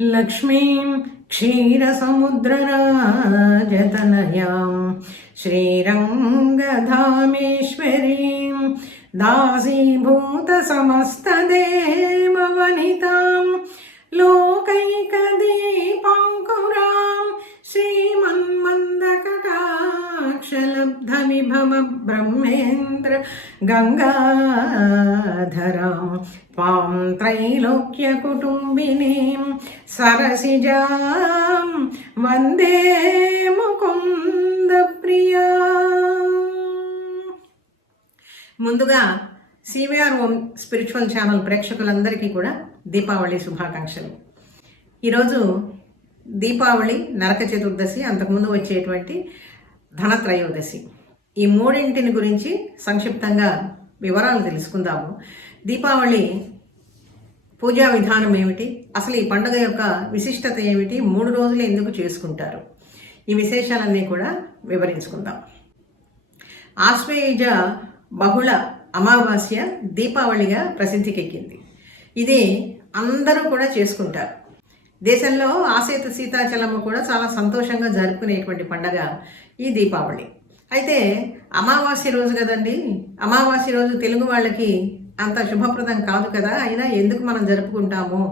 लक्ष्मीं क्षीरसमुद्रराजतनयां श्रीरङ्गधामेश्वरीं दासीभूतसमस्तदेववनितां लोकैकदीपाङ्कुरां श्रीमन्मन्दकटाक्षलब्धविभव ब्रह्मेन्द्र गङ्गाधरां त्वां त्रैलोक्यकुटुम्बिनीं सरसिजां वन्दे ముకుందప్రియా ముందుగా సివిఆర్ ఓం స్పిరిచువల్ ఛానల్ ప్రేక్షకులందరికీ కూడా దీపావళి శుభాకాంక్షలు ఈరోజు దీపావళి నరక చతుర్దశి అంతకుముందు వచ్చేటువంటి ధనత్రయోదశి. ఈ మూడింటిని గురించి సంక్షిప్తంగా వివరాలు తెలుసుకుందాము. దీపావళి పూజా విధానం ఏమిటి? అసలు ఈ పండుగ యొక్క విశిష్టత ఏమిటి? మూడు రోజులు ఎందుకు చేసుకుంటారు? ఈ విశేషాలన్నీ కూడా వివరించుకుందాం. ఆశ్వేయుజ బహుళ అమావాస్య దీపావళిగా ప్రసిద్ధికెక్కింది. ఇది అందరూ కూడా చేసుకుంటారు. దేశంలో ఆసేత సీతాచలమ్మ కూడా చాలా సంతోషంగా జరుపుకునేటువంటి పండగ ఈ దీపావళి. అయితే అమావాస్య రోజు కదండి అమావాస్య రోజు తెలుగు వాళ్ళకి అంత శుభప్రదం కాదు కదా అయినా ఎందుకు మనం జరుపుకుంటాము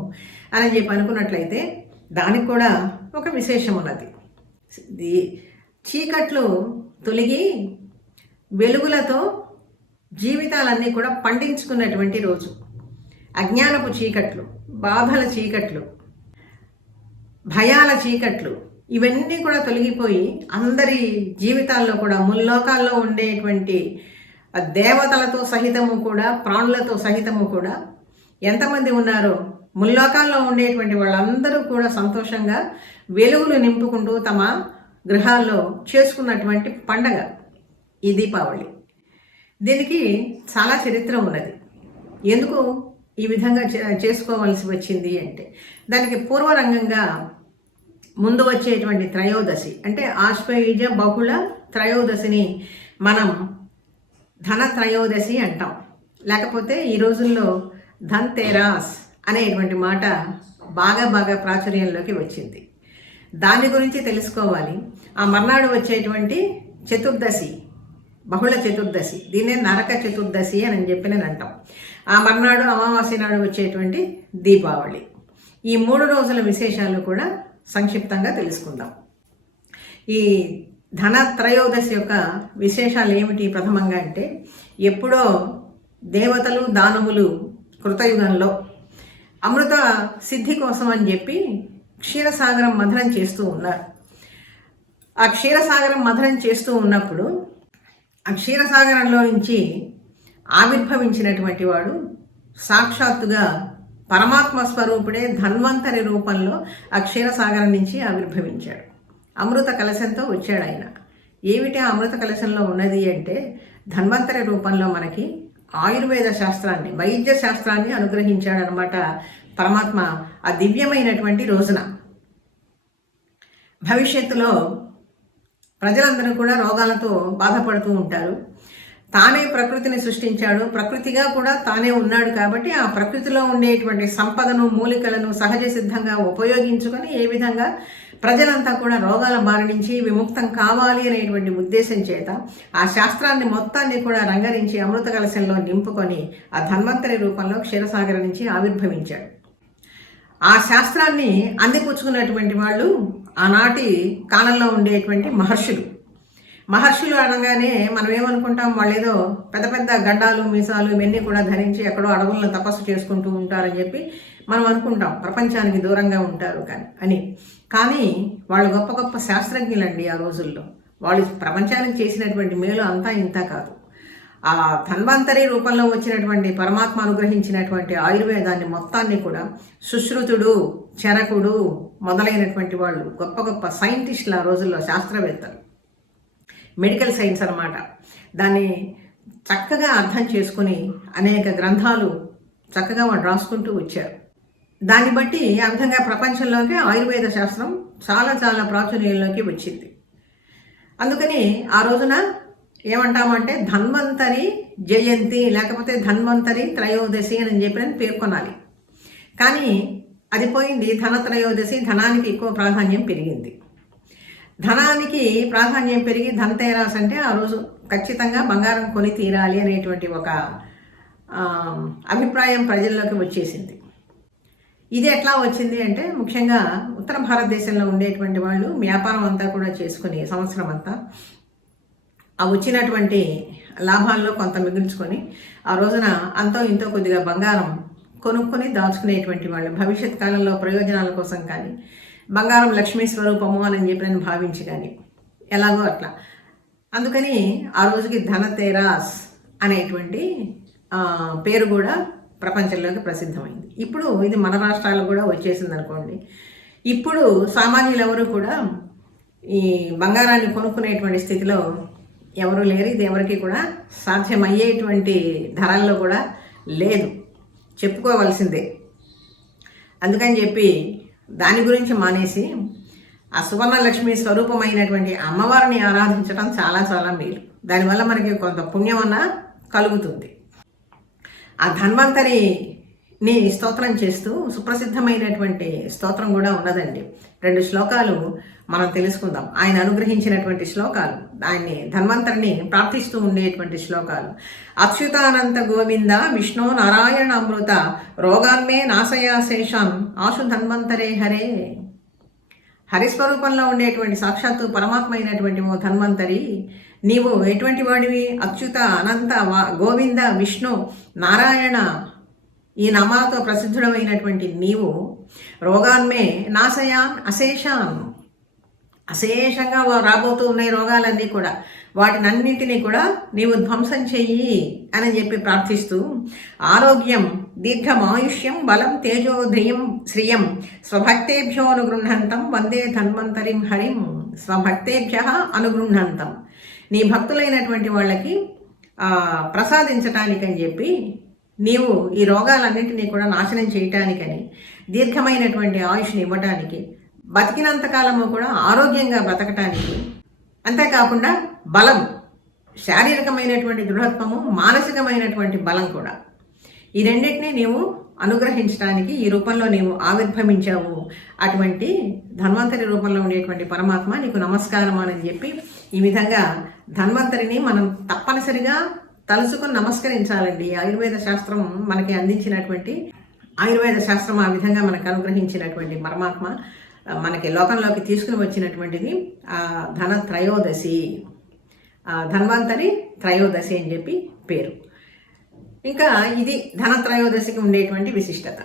అని చెప్పి అనుకున్నట్లయితే దానికి కూడా ఒక విశేషం ఉన్నది. చీకట్లు తొలగి వెలుగులతో జీవితాలన్నీ కూడా పండించుకున్నటువంటి రోజు. అజ్ఞానపు చీకట్లు బాధల చీకట్లు. భయాల చీకట్లు ఇవన్నీ కూడా తొలగిపోయి అందరి జీవితాల్లో కూడా ముల్లోకాల్లో ఉండేటువంటి దేవతలతో సహితము కూడా ప్రాణులతో సహితము కూడా ఎంతమంది ఉన్నారో ముల్లోకాల్లో ఉండేటువంటి వాళ్ళందరూ కూడా సంతోషంగా వెలుగులు నింపుకుంటూ తమ గృహాల్లో చేసుకున్నటువంటి పండగ ఈ దీపావళి. దీనికి చాలా చరిత్ర ఉన్నది. ఎందుకు? ఈ విధంగా చే- చేసుకోవాల్సి వచ్చింది అంటే దానికి పూర్వరంగంగా ముందు వచ్చేటువంటి త్రయోదశి అంటే ఆశ్వయుజ బహుళ త్రయోదశిని మనం ధన త్రయోదశి అంటాం. లేకపోతే ఈ రోజుల్లో ధన్ తేరాస్ అనేటువంటి మాట బాగా బాగా ప్రాచుర్యంలోకి వచ్చింది. దాని గురించి తెలుసుకోవాలి. ఆ మర్నాడు వచ్చేటువంటి చతుర్దశి బహుళ చతుర్దశి. దీన్నే నరక చతుర్దశి అని చెప్పి నేను అంటాం. ఆ మర్నాడు అమావాస్య నాడు వచ్చేటువంటి దీపావళి. ఈ మూడు రోజుల విశేషాలు కూడా సంక్షిప్తంగా తెలుసుకుందాం. ఈ ధన త్రయోదశి యొక్క విశేషాలు ఏమిటి ప్రథమంగా అంటే ఎప్పుడో దేవతలు దానవులు కృతయుగంలో అమృత సిద్ధి కోసం అని చెప్పి క్షీరసాగరం మధనం చేస్తూ ఉన్నారు. ఆ క్షీరసాగరం మధనం చేస్తూ ఉన్నప్పుడు ఆ క్షీరసాగరంలో నుంచి ఆవిర్భవించినటువంటి వాడు సాక్షాత్తుగా పరమాత్మ స్వరూపుడే ధన్వంతరి రూపంలో ఆ క్షీరసాగరం నుంచి ఆవిర్భవించాడు. అమృత కలశంతో వచ్చాడు ఆయన. ఏమిటి ఆ అమృత కలశంలో ఉన్నది అంటే ధన్వంతరి రూపంలో మనకి ఆయుర్వేద శాస్త్రాన్ని వైద్య శాస్త్రాన్ని అనుగ్రహించాడనమాట పరమాత్మ ఆ దివ్యమైనటువంటి రోజున. భవిష్యత్తులో ప్రజలందరూ కూడా రోగాలతో బాధపడుతూ ఉంటారు. తానే ప్రకృతిని సృష్టించాడు. ప్రకృతిగా కూడా తానే ఉన్నాడు కాబట్టి ఆ ప్రకృతిలో ఉండేటువంటి సంపదను మూలికలను సహజ సిద్ధంగా ఉపయోగించుకొని ఏ విధంగా ప్రజలంతా కూడా రోగాల బారి నుంచి విముక్తం కావాలి అనేటువంటి ఉద్దేశం చేత ఆ శాస్త్రాన్ని మొత్తాన్ని కూడా రంగరించి అమృత కలశంలో నింపుకొని ఆ ధన్వంతరి రూపంలో క్షీరసాగర్ నుంచి ఆవిర్భవించాడు. ఆ శాస్త్రాన్ని అందిపుచ్చుకున్నటువంటి వాళ్ళు ఆనాటి కాలంలో ఉండేటువంటి మహర్షులు. మహర్షులు అనగానే మనం ఏమనుకుంటాం? వాళ్ళు ఏదో పెద్ద పెద్ద గడ్డాలు మీసాలు ఇవన్నీ కూడా ధరించి ఎక్కడో అడవులను తపస్సు చేసుకుంటూ ఉంటారని చెప్పి మనం అనుకుంటాం. ప్రపంచానికి దూరంగా ఉంటారు కానీ అని. కానీ వాళ్ళు గొప్ప గొప్ప శాస్త్రజ్ఞులండి ఆ రోజుల్లో. వాళ్ళు ప్రపంచానికి చేసినటువంటి మేలు అంతా ఇంత కాదు. ఆ ధన్వంతరి రూపంలో వచ్చినటువంటి పరమాత్మ అనుగ్రహించినటువంటి ఆయుర్వేదాన్ని మొత్తాన్ని కూడా సుశ్రుతుడు చరకుడు మొదలైనటువంటి వాళ్ళు గొప్ప గొప్ప సైంటిస్టులు ఆ రోజుల్లో శాస్త్రవేత్తలు. మెడికల్ సైన్స్ అనమాట దాన్ని చక్కగా అర్థం చేసుకుని అనేక గ్రంథాలు చక్కగా వాళ్ళు రాసుకుంటూ వచ్చారు. దాన్ని బట్టి ఆ విధంగా ప్రపంచంలోకి ఆయుర్వేద శాస్త్రం చాలా చాలా ప్రాచుర్యంలోకి వచ్చింది. అందుకని ఆ రోజున ఏమంటామంటే ధన్వంతరి జయంతి లేకపోతే ధన్వంతరి త్రయోదశి అని చెప్పి పేర్కొనాలి. కానీ అది పోయింది ధనత్రయోదశి ధనానికి ఎక్కువ ప్రాధాన్యం పెరిగింది. ధనానికి ప్రాధాన్యం పెరిగి ధనతేరాస్ అంటే ఆ రోజు ఖచ్చితంగా బంగారం కొని తీరాలి అనేటువంటి ఒక అభిప్రాయం ప్రజల్లోకి వచ్చేసింది. ఇది ఎట్లా వచ్చింది అంటే ముఖ్యంగా ఉత్తర భారతదేశంలో ఉండేటువంటి వాళ్ళు వ్యాపారం అంతా కూడా చేసుకుని సంవత్సరం అంతా ఆ వచ్చినటువంటి లాభాల్లో కొంత మిగుల్చుకొని ఆ రోజున అంతో ఇంతో కొద్దిగా బంగారం కొనుక్కొని దాచుకునేటువంటి వాళ్ళు. భవిష్యత్ కాలంలో ప్రయోజనాల కోసం కానీ బంగారం లక్ష్మీ స్వరూపము అని చెప్పి నేను భావించి కానీ ఎలాగో అట్లా. అందుకని ఆ రోజుకి ధనతేరాస్ అనేటువంటి పేరు కూడా ప్రపంచంలోకి ప్రసిద్ధమైంది. ఇప్పుడు ఇది మన రాష్ట్రాలకు కూడా వచ్చేసింది అనుకోండి ఇప్పుడు సామాన్యులు ఎవరు కూడా ఈ బంగారాన్ని కొనుక్కునేటువంటి స్థితిలో ఎవరు లేరు. ఇది ఎవరికి కూడా సాధ్యమయ్యేటువంటి ధరల్లో కూడా లేదు. చెప్పుకోవలసిందే. అందుకని చెప్పి దాని గురించి మానేసి ఆ సువర్ణలక్ష్మి స్వరూపమైనటువంటి అమ్మవారిని ఆరాధించడం చాలా చాలా మేలు. దానివల్ల మనకి కొంత పుణ్యం అన్న కలుగుతుంది. ఆ ధన్వంతరిని స్తోత్రం చేస్తూ సుప్రసిద్ధమైనటువంటి స్తోత్రం కూడా ఉన్నదండి. రెండు శ్లోకాలు మనం తెలుసుకుందాం. ఆయన అనుగ్రహించినటువంటి శ్లోకాలు ఆయన్ని ధన్వంతరిని ప్రార్థిస్తూ ఉండేటువంటి శ్లోకాలు. అచ్యుతానంత గోవింద విష్ణు నారాయణ అమృత రోగాన్మే నాశయా శేషాన్ ఆశు ధన్వంతరే హరే. హరిస్వరూపంలో ఉండేటువంటి సాక్షాత్తు పరమాత్మ అయినటువంటి ఓ ధన్వంతరి. నీవు ఎటువంటి వాడివి? అచ్యుత అనంత వా- గోవింద విష్ణు నారాయణ ఈ నామాలతో ప్రసిద్ధుడమైనటువంటి నీవు. రోగాన్మే నాశయాన్ అశేషాన్. అశేషంగా వా- రాబోతూ ఉన్నాయి రోగాలన్నీ కూడా. వాటినన్నింటినీ కూడా నీవు ధ్వంసం చెయ్యి అని చెప్పి ప్రార్థిస్తూ ఆరోగ్యం దీర్ఘమాయుష్యం బలం తేజోధయం శ్రియం స్వభక్తేభ్యో అనుగృహంతం వందే ధన్వంతరిం హరిం స్వభక్తేభ్య అనుగృహంతం నీ భక్తులైనటువంటి వాళ్ళకి ప్రసాదించటానికని చెప్పి నీవు ఈ రోగాలన్నింటినీ కూడా నాశనం చేయటానికని దీర్ఘమైనటువంటి ఆయుష్ని ఇవ్వటానికి బతికినంత కాలము కూడా ఆరోగ్యంగా బతకటానికి అంతేకాకుండా బలం శారీరకమైనటువంటి దృఢత్వము మానసికమైనటువంటి బలం కూడా. ఈ రెండింటినీ నీవు అనుగ్రహించడానికి ఈ రూపంలో నీవు ఆవిర్భవించావు. అటువంటి ధన్వంతరి రూపంలో ఉండేటువంటి పరమాత్మ నీకు నమస్కారం అని చెప్పి ఈ విధంగా ధన్వంతరిని మనం తప్పనిసరిగా తలుచుకొని నమస్కరించాలండి. ఆయుర్వేద శాస్త్రం మనకి అందించినటువంటి ఆయుర్వేద శాస్త్రం ఆ విధంగా మనకు అనుగ్రహించినటువంటి పరమాత్మ. మనకి లోకంలోకి తీసుకుని వచ్చినటువంటిది ఆ ధన త్రయోదశి ధన్వంతరి త్రయోదశి అని చెప్పి పేరు. ఇంకా ఇది ధన త్రయోదశికి ఉండేటువంటి విశిష్టత.